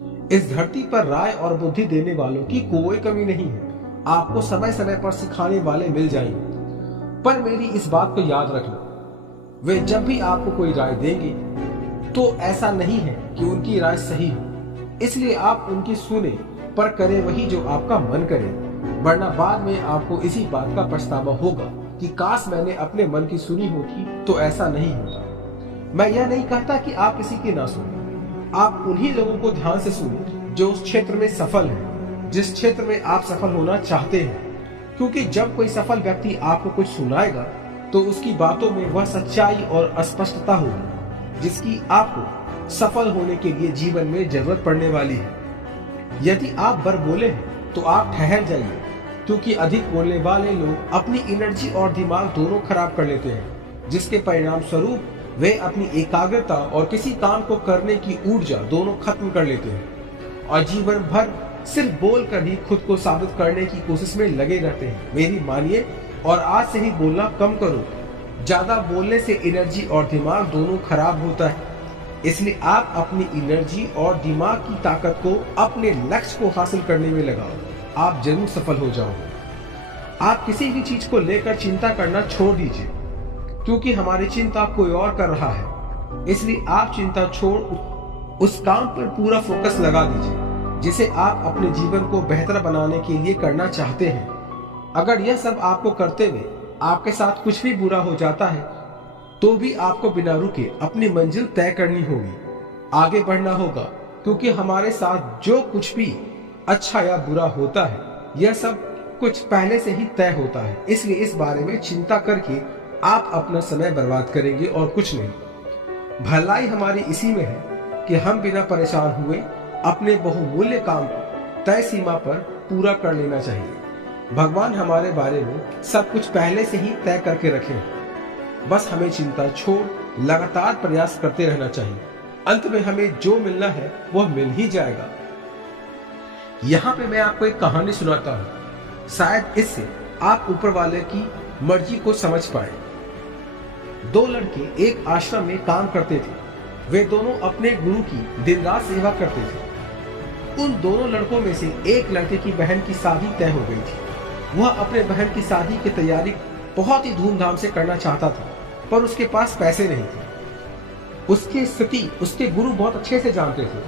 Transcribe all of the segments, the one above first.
इस धरती पर राय और बुद्धि देने वालों की कोई कमी नहीं है। आपको समय समय पर सिखाने वाले मिल जाएंगे। पर मेरी इस बात को याद रखना, वे जब भी आपको कोई राय देंगे तो ऐसा नहीं है कि उनकी राय सही हो, इसलिए आप उनकी सुने पर करें वही जो आपका मन करे, वरना बाद में आपको इसी बात का पछतावा होगा कि काश मैंने अपने मन की सुनी होती तो ऐसा नहीं होता। मैं यह नहीं कहता कि आप किसी की ना सुने, आप उन्हीं लोगों को ध्यान से सुने जो उस क्षेत्र में सफल है, जिस क्षेत्र में आप सफल होना चाहते हैं। क्योंकि जब कोई सफल व्यक्ति आपको कुछ सुनाएगा तो उसकी बातों में वह सच्चाई और अस्पष्टता होगी जिसकी आपको सफल होने के लिए जीवन में जरूरत पड़ने वाली है। यदि आप बर बोले हैं तो आप ठहर जाइए, क्योंकि अधिक बोलने वाले लोग अपनी एनर्जी और दिमाग दोनों खराब कर लेते हैं, जिसके परिणाम स्वरूप वे अपनी एकाग्रता और किसी काम को करने की ऊर्जा दोनों खत्म कर लेते हैं और जीवन भर सिर्फ बोलकर ही खुद को साबित करने की कोशिश में लगे रहते हैं। मेरी मानिए और आज से ही बोलना कम करो। ज्यादा बोलने से एनर्जी और दिमाग दोनों खराब होता है, इसलिए आप अपनी एनर्जी और दिमाग की ताकत को अपने लक्ष्य को हासिल करने में लगाओ। आप जरूर सफल हो जाओगे। आप किसी भी चीज को लेकर चिंता करना छोड़ दीजिए, क्योंकि हमारी चिंता कोई और कर रहा है। इसलिए आप चिंता छोड़ उस काम पर पूरा फोकस लगा दीजिए जिसे आप अपने जीवन को बेहतर बनाने के लिए करना चाहते हैं। अगर यह सब आपको करते हुए आपके साथ कुछ भी बुरा हो जाता है तो भी आपको बिना रुके अपनी मंजिल तय करनी होगी, आगे बढ़ना होगा, क्योंकि हमारे साथ जो कुछ भी अच्छा या बुरा होता है यह सब कुछ पहले से ही तय होता है। इसलिए इस बारे में चिंता करके आप अपना समय बर्बाद करेंगे और कुछ नहीं। भलाई हमारी इसी में है कि हम बिना परेशान हुए अपने बहुमूल्य काम को तय सीमा पर पूरा कर लेना चाहिए। भगवान हमारे बारे में सब कुछ पहले से ही तय करके रखे हैं, बस हमें चिंता छोड़ लगातार प्रयास करते रहना चाहिए। अंत में हमें जो मिलना है वह मिल ही जाएगा। यहाँ पे मैं आपको एक कहानी सुनाता हूँ, शायद इससे आप ऊपर वाले की मर्जी को समझ पाए। दो लड़के एक आश्रम में काम करते थे। वे दोनों अपने गुरु की दिन रात सेवा करते थे। उन दोनों लड़कों में से एक लड़के की बहन की शादी तय हो गई थी। वह अपने बहन की शादी की तैयारी बहुत ही धूमधाम से करना चाहता था, पर उसके पास पैसे नहीं थे। उसकी स्थिति उसके गुरु बहुत अच्छे से जानते थे,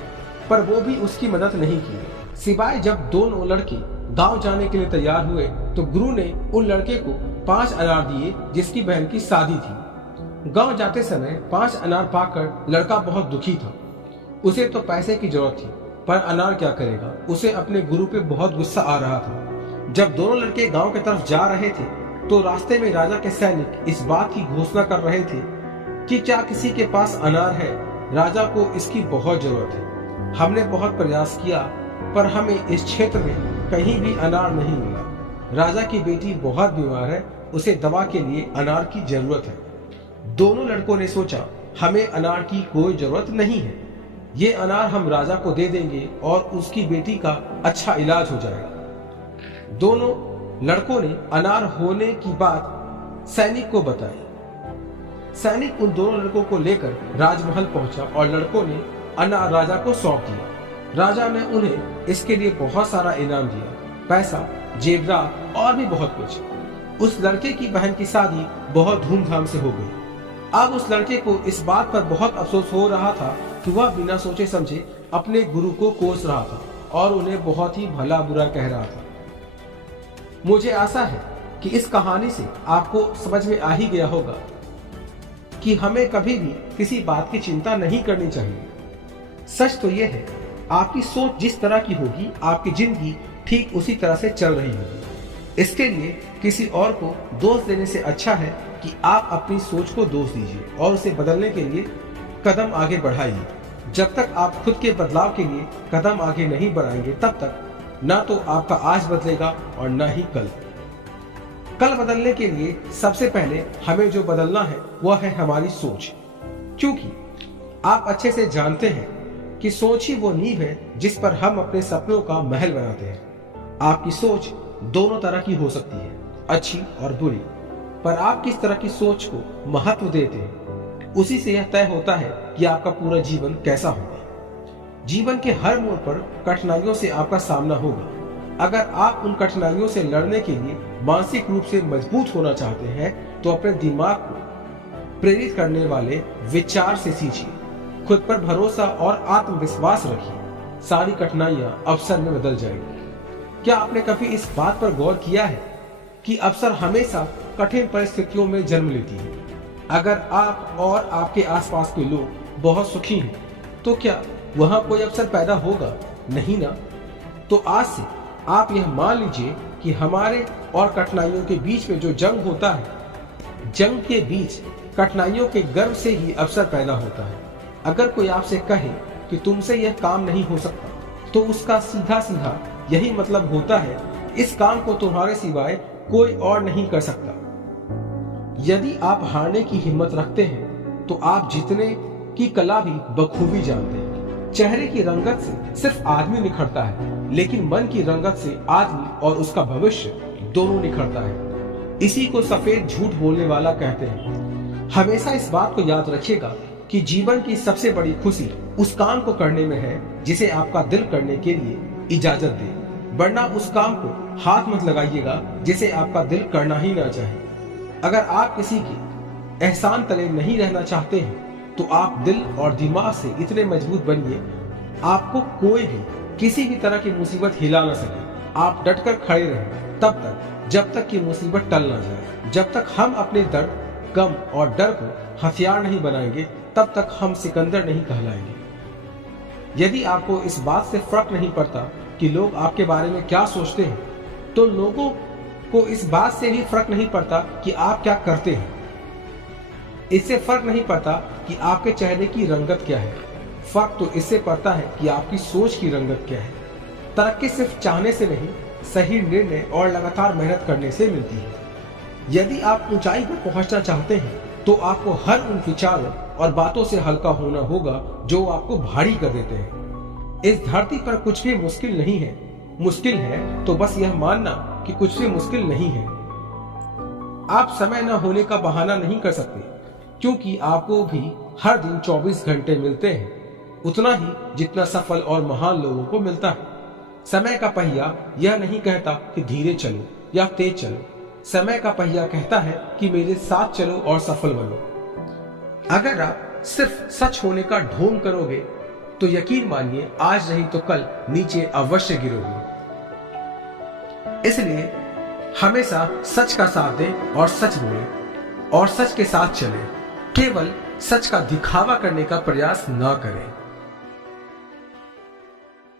पर वो भी उसकी मदद नहीं की। सिवाय जब दोनों लड़के गांव जाने के लिए तैयार हुए तो गुरु ने उन लड़के को 5 अनार दिए जिसकी बहन की शादी थी। गांव जाते समय 5 अनार पाकर लड़का बहुत दुखी था। उसे तो पैसे की जरूरत थी, पर अनार क्या करेगा। उसे अपने गुरु पे बहुत गुस्सा आ रहा था। जब दोनों लड़के गांव की तरफ जा रहे थे तो रास्ते में राजा के सैनिक इस बात की घोषणा कर रहे थे कि क्या किसी के पास अनार है, राजा को इसकी बहुत जरूरत है। हमने बहुत प्रयास किया पर हमें इस क्षेत्र में कहीं भी अनार नहीं मिला। राजा की बेटी बहुत बीमार है, उसे दवा के लिए अनार की जरूरत है। दोनों लड़कों ने सोचा हमें अनार की कोई जरूरत नहीं है, ये अनार हम राजा को दे देंगे और उसकी बेटी का अच्छा इलाज हो जाएगा। दोनों लड़कों ने अनार होने की बात सैनिक को बताई। सैनिक उन दोनों लड़कों को लेकर राजमहल पहुंचा और लड़कों ने अनार राजा को सौंप दिया। राजा ने उन्हें इसके लिए बहुत सारा इनाम दिया, पैसा, जेवरात और भी बहुत कुछ। उस लड़के की बहन की शादी बहुत धूमधाम से हो गई। अब उस लड़के को इस बात पर बहुत अफसोस हो रहा था कि वह बिना सोचे समझे अपने गुरु को कोस रहा था और उन्हें बहुत ही भला बुरा कह रहा था। मुझे आशा है कि इस कहानी से आपको समझ में आ ही गया होगा कि हमें कभी भी किसी बात की चिंता नहीं करनी चाहिए। सच तो यह है, आपकी सोच जिस तरह की होगी आपकी जिंदगी ठीक उसी तरह से चल रही होगी। इसके लिए किसी और को दोष देने से अच्छा है कि आप अपनी सोच को दोष दीजिए और उसे बदलने के लिए कदम आगे बढ़ाइए। जब तक आप खुद के बदलाव के लिए कदम आगे नहीं बढ़ाएंगे तब तक ना तो आपका आज बदलेगा और ना ही कल। कल बदलने के लिए सबसे पहले हमें जो बदलना है वह है हमारी सोच, क्योंकि आप अच्छे से जानते हैं कि सोच ही वो नींव है जिस पर हम अपने सपनों का महल बनाते हैं। आपकी सोच दोनों तरह की हो सकती है, अच्छी और बुरी, पर आप किस तरह की सोच को महत्व देते हैं उसी से यह तय होता है कि आपका पूरा जीवन कैसा होगा। जीवन के हर मोड़ पर कठिनाइयों से आपका सामना होगा। अगर आप उन कठिनाइयों से लड़ने के लिए मानसिक रूप से मजबूत होना चाहते हैं तो अपने दिमाग को प्रेरित करने वाले विचार से सींचिए, खुद पर भरोसा और आत्मविश्वास रखिए। सारी कठिनाइयां अवसर में बदल जाएंगी। क्या आपने कभी इस बात पर गौर किया है कि अवसर हमेशा कठिन परिस्थितियों में जन्म लेती है? अगर आप और आपके आसपास के लोग बहुत सुखी हैं, तो क्या वहां कोई अवसर पैदा होगा? नहीं ना। तो आज से आप यह मान लीजिए कि हमारे और कठिनाइयों के बीच में जो जंग होता है, जंग के बीच कठिनाइयों के गर्भ से ही अवसर पैदा होता है। अगर कोई आपसे कहे कि तुमसे यह काम नहीं हो सकता, तो उसका सीधा सीधा यही मतलब होता है, इस काम को तुम्हारे सिवाय कोई और नहीं कर सकता। यदि आप हारने की हिम्मत रखते हैं तो आप जीतने की कला भी बखूबी जानते हैं। चेहरे की रंगत से सिर्फ आदमी निखरता है, लेकिन मन की रंगत से आदमी और उसका भविष्य दोनों निखरता है। इसी को सफेद झूठ बोलने वाला कहते हैं। हमेशा इस बात को याद रखिएगा कि जीवन की सबसे बड़ी खुशी उस काम को करने में है जिसे आपका दिल करने के लिए इजाजत दे, वरना उस काम को हाथ मत लगाइएगा जिसे आपका दिल करना ही ना चाहे। अगर आप किसी के एहसान तले नहीं रहना चाहते हैं तो आप दिल और दिमाग से इतने मजबूत बनिए, आपको कोई भी किसी भी तरह की मुसीबत हिला ना सके। आप डटकर खड़े रहें तब तक जब तक कि मुसीबत टल ना जाए। जब तक हम अपने दर्द, गम और डर को हथियार नहीं बनाएंगे, तब तक हम सिकंदर नहीं कहलाएंगे। यदि आपको इस बात से फर्क नहीं पड़ता कि लोग आपके बारे में क्या सोचते हैं, तो लोगों को इस बात से भी फर्क नहीं पड़ता कि आप क्या करते हैं। इससे फर्क नहीं पड़ता कि आपके चेहरे की रंगत क्या है, फर्क तो इससे पड़ता है कि आपकी सोच की रंगत क्या है। तरक्की सिर्फ चाहने से नहीं, सही निर्णय और लगातार मेहनत करने से मिलती है। यदि आप ऊंचाई पर पहुंचना चाहते हैं तो आपको हर उन विचारों और बातों से हल्का होना होगा जो आपको भारी कर देते हैं। इस धरती पर कुछ भी मुश्किल नहीं है। मुश्किल है तो बस यह मानना कि कुछ भी मुश्किल नहीं है। आप समय न होने का बहाना नहीं कर सकते, क्योंकि आपको भी हर दिन 24 घंटे मिलते हैं, उतना ही जितना सफल और महान लोगों को मिलता है। समय का पहिया यह नहीं कहता कि धीरे चलो या तेज चलो। समय का पहिया कहता है कि मेरे साथ चलो और सफल बनो। अगर आप सिर्फ सच होने का ढोंग करोगे तो यकीन मानिए आज नहीं तो कल नीचे अवश्य गिरोगे। इसलिए हमेशा सच का साथ दें और सच बोलें और सच के साथ चलें। केवल सच का दिखावा करने का प्रयास न करें।